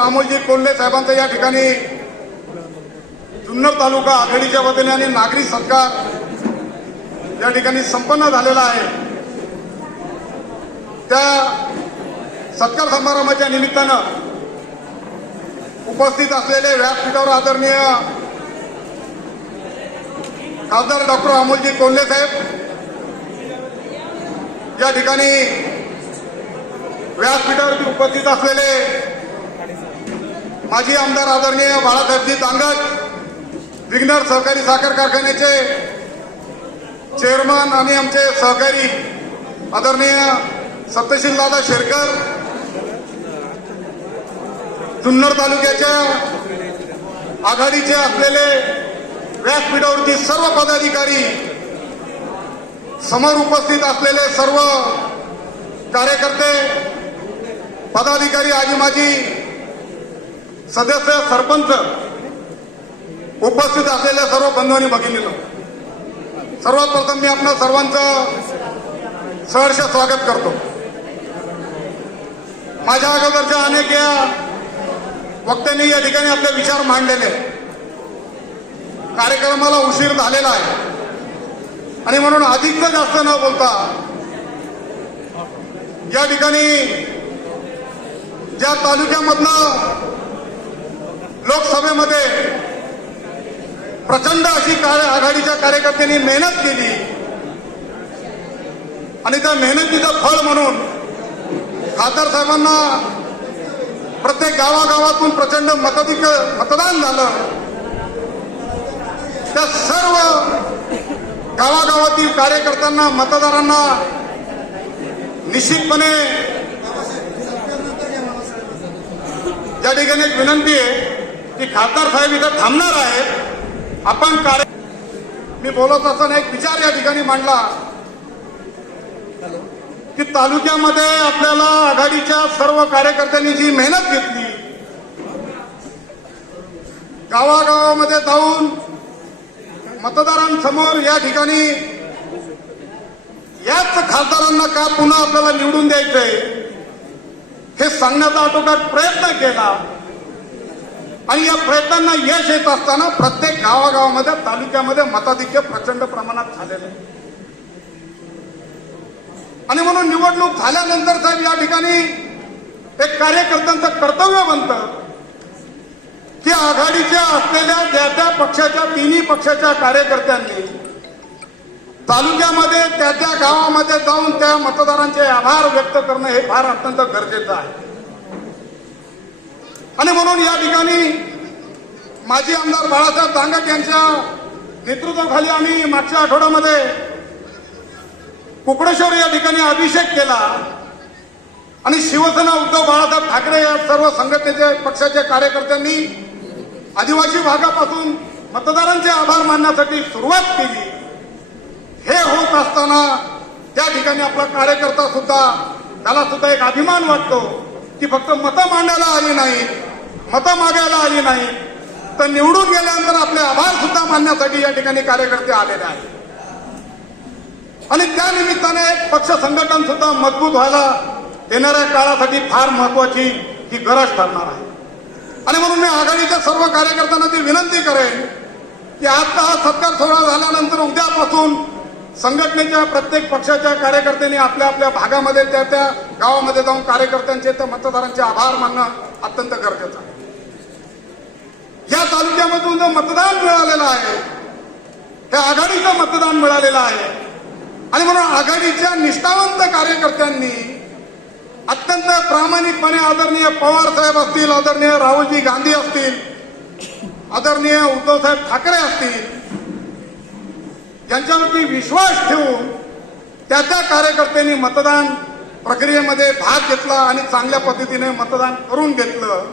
अमोलजी कोल्हे साहेबांचा या ठिकाणी जुन्नर तालुका आघाडीच्या वतीने आणि नागरी सत्कार या ठिकाणी संपन्न झालेला आहे. त्या सत्कार समारंभाच्या निमित्तानं उपस्थित असलेले व्यासपीठावर आदरणीय खासदार डॉक्टर अमोलजी कोल्हे साहेब या ठिकाणी व्यासपीठावरती उपस्थित असलेले माजी आमदार आदरणीय बाळासाहेबजी दांगट विघ्नर सहकारी साखर कारखान्याचे चेअरमन आणि आमचे सहकारी आदरणीय सत्यशील दादा शेरकर जुन्नर तालुक्याच्या आघाडीचे असलेले व्यासपीठावरती सर्व पदाधिकारी समोर उपस्थित असलेले सर्व कार्यकर्ते पदाधिकारी आजी माजी सदस्य सरपंच उपस्थित असलेल्या सर्व बंधू आणि भगिनीनं सर्वात प्रथम मी आपलं सर्वांचं सहर्ष स्वागत करतो. माझ्या अगोदरच्या अनेक या वक्त्यांनी या ठिकाणी आपले विचार मांडलेले कार्यक्रमाला उशीर झालेला आहे. आणि म्हणून अधिक जास्त न बोलता या ठिकाणी ज्या तालुक्यामधनं लोकसभेमध्ये प्रचंड अशी कार्य आघाडीच्या कार्यकर्त्यांनी मेहनत केली. आणि त्या मेहनतीचं फळ म्हणून खासदार साहेबांना प्रत्येक गावागावातून प्रचंड मताधिक मतदान झालं. त्या सर्व गावागावातील कार्यकर्त्यांना मतदारांना निश्चितपणे या ठिकाणी एक विनंती आहे की खासदार साहेब इथं थांबणार आहेत. आपण कार्य मी बोलत असताना एक विचार या ठिकाणी मांडला. की तालुक्यामध्ये आपल्याला आघाडीच्या सर्व कार्यकर्त्यांनी जी मेहनत घेतली गावागावामध्ये जाऊन मतदारांसमोर या ठिकाणी याच खासदारांना का पुन्हा आपल्याला निवडून द्यायचंय हे सांगण्याचा आटोकाट प्रयत्न केला. आणि या प्रयत्नांना यश येत असताना प्रत्येक गावागावामध्ये तालुक्यामध्ये मताधिक्य प्रचंड प्रमाणात झालेलं आहे. आणि म्हणून निवडणूक झाल्यानंतर साहेब या ठिकाणी एक कार्यकर्त्यांचं कर्तव्य बनतं की आघाडीच्या असलेल्या त्या त्या पक्षाच्या तिन्ही पक्षाच्या कार्यकर्त्यांनी तालुक्यामध्ये त्या त्या गावामध्ये जाऊन त्या मतदारांचे आभार व्यक्त करणं हे फार अत्यंत गरजेचं आहे. आणि म्हणून या ठिकाणी माजी आमदार बाळासाहेब दांगट यांच्या नेतृत्वाखाली आम्ही मागच्या आठवड्यामध्ये कुकडेश्वर या ठिकाणी अभिषेक केला आणि शिवसेना उद्धव बाळासाहेब ठाकरे या सर्व संघटनेचे पक्षाच्या कार्यकर्त्यांनी आदिवासी भागापासून मतदारांचे आभार मानण्यासाठी सुरुवात केली. हे होत असताना त्या ठिकाणी आपला कार्यकर्ता सुद्धा त्याला सुद्धा एक अभिमान वाटतो. की फक्त मतं मांडायला आली नाही. मतं मागायला आली नाही. तर निवडून गेल्यानंतर आपले आभार सुद्धा मानण्यासाठी या ठिकाणी कार्यकर्ते आलेले आहेत. आणि त्या निमित्ताने पक्ष संघटन सुद्धा मजबूत व्हायला येणाऱ्या काळासाठी फार महत्वाची ही गरज ठरणार आहे. आणि म्हणून मी आघाडीच्या सर्व कार्यकर्त्यांना ती विनंती करेन की आजचा हा सत्कार सोहळा झाल्यानंतर उद्यापासून संघटनेच्या प्रत्येक पक्षाच्या कार्यकर्त्यांनी आपल्या आपल्या भागामध्ये त्या त्या गावामध्ये जाऊन कार्यकर्त्यांचे त्या मतदारांचे आभार मानणं अत्यंत गरजेचं आहे. या तालुक्यामधून जो मतदान मिळालेलं आहे हे आघाडीचं मतदान मिळालेलं आहे आणि म्हणून आघाडीच्या निष्ठावंत कार्यकर्त्यांनी अत्यंत प्रामाणिकपणे आदरणीय पवार साहेब असतील आदरणीय राहुलजी गांधी असतील आदरणीय उद्धवसाहेब ठाकरे असतील यांच्यावरती विश्वास ठेवून त्या त्या कार्यकर्त्यांनी मतदान प्रक्रियेमध्ये भाग घेतला आणि चांगल्या पद्धतीने मतदान करून घेतलं.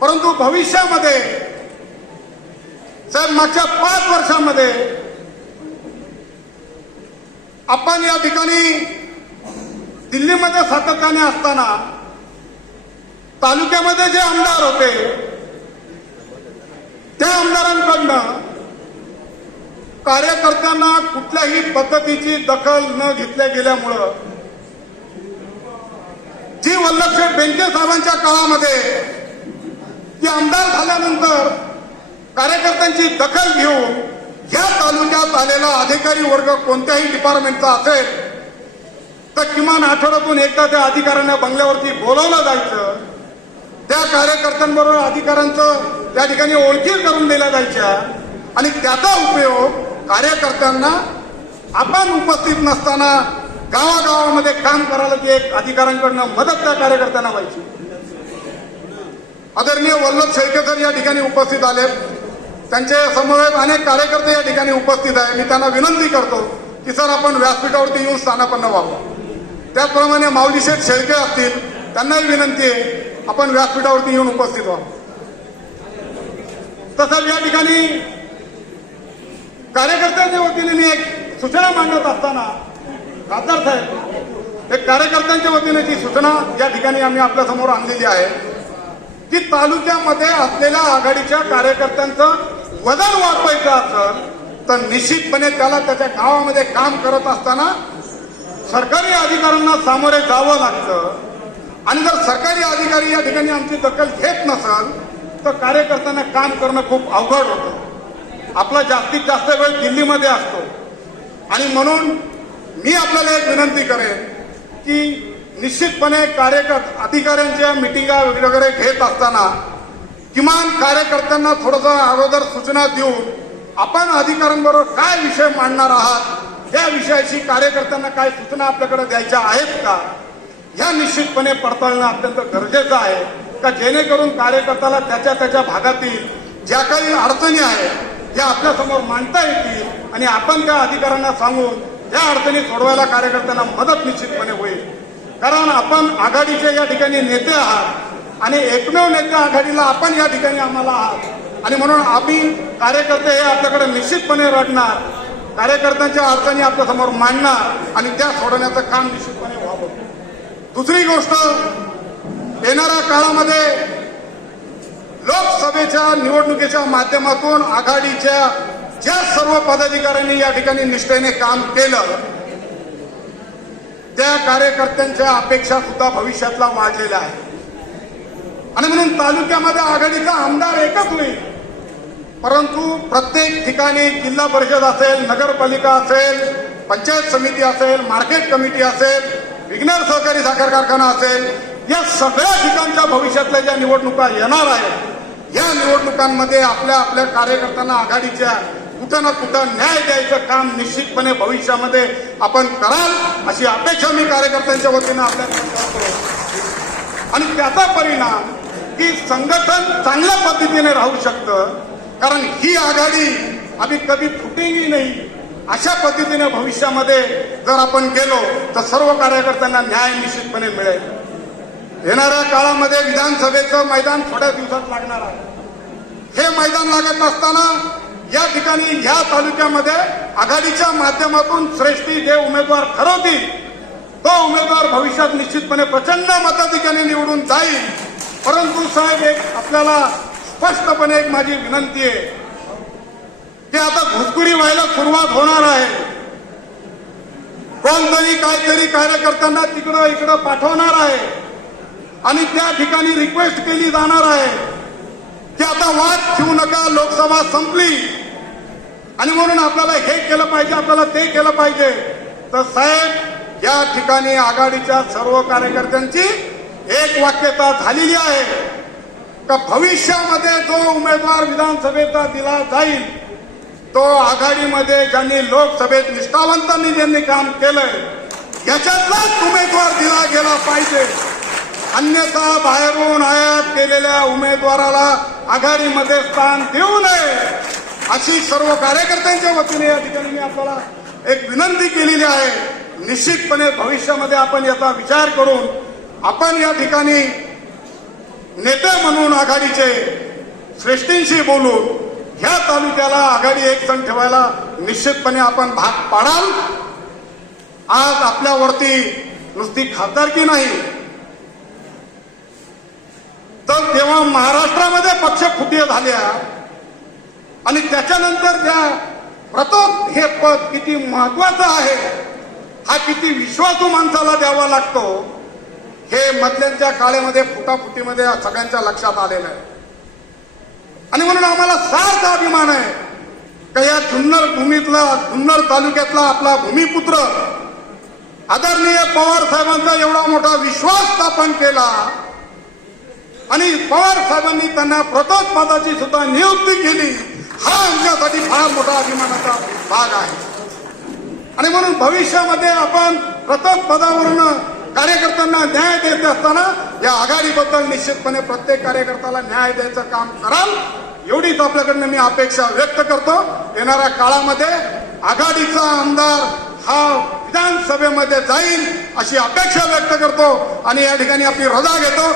परंतु भविष्यामध्ये साहेब मागच्या पाच वर्षामध्ये आपण या ठिकाणी दिल्लीमध्ये सातत्याने असताना तालुक्यामध्ये जे आमदार होते त्या आमदारांकडनं कार्यकर्त्यांना कुठल्याही पद्धतीची दखल न घेतल्या गेल्यामुळं जी वल्लभशेठ बेंके साहेबांच्या काळामध्ये ती आमदार झाल्यानंतर कार्यकर्त्यांची दखल घेऊन या तालुक्यात आलेला अधिकारी वर्ग कोणत्याही डिपार्टमेंटचा असेल तर किमान आठवड्यातून एकदा त्या अधिकाऱ्यांना बंगल्यावरती बोलावलं जायचं. त्या कार्यकर्त्यांबरोबर अधिकाऱ्यांचं त्या ठिकाणी ओळखी करून दिल्या जायच्या. आणि त्याचा उपयोग कार्यकर्त्यांना आपण उपस्थित नसताना गावागावामध्ये काम करायला ती एक अधिकाऱ्यांकडनं मदत त्या कार्यकर्त्यांना व्हायची. आदरणीय वल्लभ शेळके सर या ठिकाणी उपस्थित आले. त्यांचे समवेत अनेक कार्यकर्ते या ठिकाणी उपस्थित आहे. मी त्यांना विनंती करतो की सर आपण व्यासपीठावरती येऊन स्थानापन्न व्हावं. त्याचप्रमाणे माऊली शेठ शेळके असतील त्यांनाही विनंती आहे आपण व्यासपीठावरती येऊन उपस्थित व्हावं. तसंच या ठिकाणी कार्यकर्त्यांच्या वतीने मी एक सूचना मांडत असताना खासदार साहेब एक कार्यकर्त्यांच्या वतीने जी सूचना या ठिकाणी आम्ही आपल्यासमोर आणलेली आहे. की तालुक्यामध्ये असलेल्या आघाडीच्या कार्यकर्त्यांचं वजन वाढवायचं असेल तर निश्चितपणे त्याला त्याच्या गावामध्ये काम करत असताना सरकारी अधिकाऱ्यांना सामोरे जावं लागतं. आणि जर सरकारी अधिकारी या ठिकाणी आमची दखल घेत नसल तर कार्यकर्त्यांना काम करणं खूप अवघड होतं. आपला जास्तीत जास्त वेळ दिल्लीमध्ये असतो. आणि म्हणून मी आपल्याला एक विनंती करेन की निश्चितपणे कार्यकर्त अधिकाऱ्यांच्या मिटिंगा वगैरे घेत असताना किमान कार्यकर्त्यांना थोडंसं अगोदर सूचना देऊन आपण अधिकाऱ्यांबरोबर काय विषय मांडणार आहात या विषयाची कार्यकर्त्यांना काय सूचना आपल्याकडे द्यायच्या आहेत का ह्या निश्चितपणे पडताळणं अत्यंत गरजेचं आहे. का जेणेकरून कार्यकर्त्याला त्याच्या त्याच्या भागातील ज्या काही अडचणी आहेत या आपल्यासमोर मांडता येतील आणि आपण त्या अधिकाऱ्यांना सांगून या अडचणी सोडवायला कार्यकर्त्यांना मदत निश्चितपणे होईल. कारण आपण आघाडीचे या ठिकाणी नेते आहात आणि एकमेव नेते आघाडीला आपण या ठिकाणी आम्हाला आहात. आणि म्हणून आम्ही कार्यकर्ते हे आपल्याकडे निश्चितपणे रडणार कार्यकर्त्यांच्या अडचणी आपल्यासमोर मांडणार आणि त्या सोडवण्याचं काम निश्चितपणे व्हावं. दुसरी गोष्ट येणाऱ्या काळामध्ये लोकसभेच्या निवडणुकीच्या माध्यमातून आघाडीच्या ज्या सर्व पदाधिकाऱ्यांनी या ठिकाणी निष्ठेने काम केलं त्या कार्यकर्त्यांच्या अपेक्षा सुद्धा भविष्यातला वाढलेल्या आहेत. आणि म्हणून तालुक्यामध्ये आघाडीचा आमदार एकच होईल. परंतु प्रत्येक ठिकाणी जिल्हा परिषद असेल नगरपालिका असेल पंचायत समिती असेल मार्केट कमिटी असेल विघ्नर सहकारी साखर कारखाना असेल या सगळ्या ठिकाणच्या भविष्यातल्या ज्या निवडणुका येणार आहेत या निवडणुकांमध्ये आपल्या आपल्या कार्यकर्त्यांना आघाडीच्या कुठं ना कुठं न्याय द्यायचं काम निश्चितपणे भविष्यामध्ये आपण कराल अशी अपेक्षा मी कार्यकर्त्यांच्या वतीनं आपल्या आणि त्याचा परिणाम की संघटन चांगल्या पद्धतीने राहू शकतं कारण ही आघाडी आम्ही कधी फुटेही नाही. अशा पद्धतीने भविष्यामध्ये जर आपण गेलो तर सर्व कार्यकर्त्यांना न्याय निश्चितपणे मिळेल. येणाऱ्या काळामध्ये विधानसभेचं मैदान थोड्या दिवसात लागणार आहे. हे मैदान लागत असताना या ठिकाणी ह्या तालुक्यामध्ये आघाडीच्या माध्यमातून श्रेष्ठी जे उमेदवार ठरवतील तो उमेदवार भविष्यात निश्चितपणे प्रचंड मताधिकाने निवडून जाईल. परंतु साहेब एक आपल्याला स्पष्टपणे एक माझी विनंती आहे. की आता घुसखुरी व्हायला सुरुवात होणार आहे. कोणतरी काहीतरी कार्यकर्त्यांना तिकडं इकडं पाठवणार आहे. आणि त्या ठिकाणी रिक्वेस्ट केली जाणार आहे. की आता वाद ठेवू नका लोकसभा संपली. आणि म्हणून आपल्याला हे केलं पाहिजे आपल्याला ते केलं पाहिजे. तर साहेब या ठिकाणी आघाडीच्या सर्व कार्यकर्त्यांची एक वाक्यता झालेली आहे. का भविष्यामध्ये जो उमेदवार विधानसभेचा दिला जाईल तो आघाडीमध्ये ज्यांनी लोकसभेत निष्ठावंतांनी ज्यांनी काम केलंय याच्यातलाच उमेदवार दिला गेला पाहिजे. अन्यथा बाहेरून आयात केलेल्या उमेदवाराला आघाडीमध्ये स्थान देऊ नये. अशी सर्व कार्यकर्त्यांच्या वतीने या ठिकाणी मी आपल्याला एक विनंती केलेली आहे. निश्चितपणे भविष्यामध्ये आपण याचा विचार करून आपण या ठिकाणी नेते म्हणून आघाडीचे श्रेष्ठींशी बोलून ह्या तालुक्याला आघाडी एक सण ठेवायला निश्चितपणे आपण भाग पाडाल. आज आपल्यावरती नुसती खासदारकी नाही तर तेव्हा महाराष्ट्रामध्ये पक्ष फुटी झाल्या. आणि त्याच्यानंतर त्या प्रथम हे पद किती महत्वाचं आहे हा किती विश्वासू माणसाला द्यावा लागतो हे मधल्यांच्या काळेमध्ये फुटाफुटीमध्ये सगळ्यांच्या लक्षात आलेलं आहे. आणि म्हणून आम्हाला सार्थ अभिमान आहे का या जुन्नर भूमीतला जुन्नर तालुक्यातला आपला भूमिपुत्र आदरणीय पवार साहेबांचा एवढा मोठा विश्वास स्थापन केला आणि पवार साहेबांनी त्यांना प्रथम पदाची सुद्धा नियुक्ती केली. हा आमच्यासाठी फार मोठा अभिमानाचा भाग आहे. आणि म्हणून भविष्यामध्ये आपण प्रथम पदावरून कार्यकर्त्यांना न्याय देत असताना या आघाडीबद्दल निश्चितपणे प्रत्येक कार्यकर्त्याला न्याय द्यायचं काम कराल एवढीच आपल्याकडनं मी अपेक्षा व्यक्त करतो. येणाऱ्या काळामध्ये आघाडीचा आमदार हा विधानसभेमध्ये जाईल अशी अपेक्षा व्यक्त करतो आणि या ठिकाणी आपली रजा घेतो.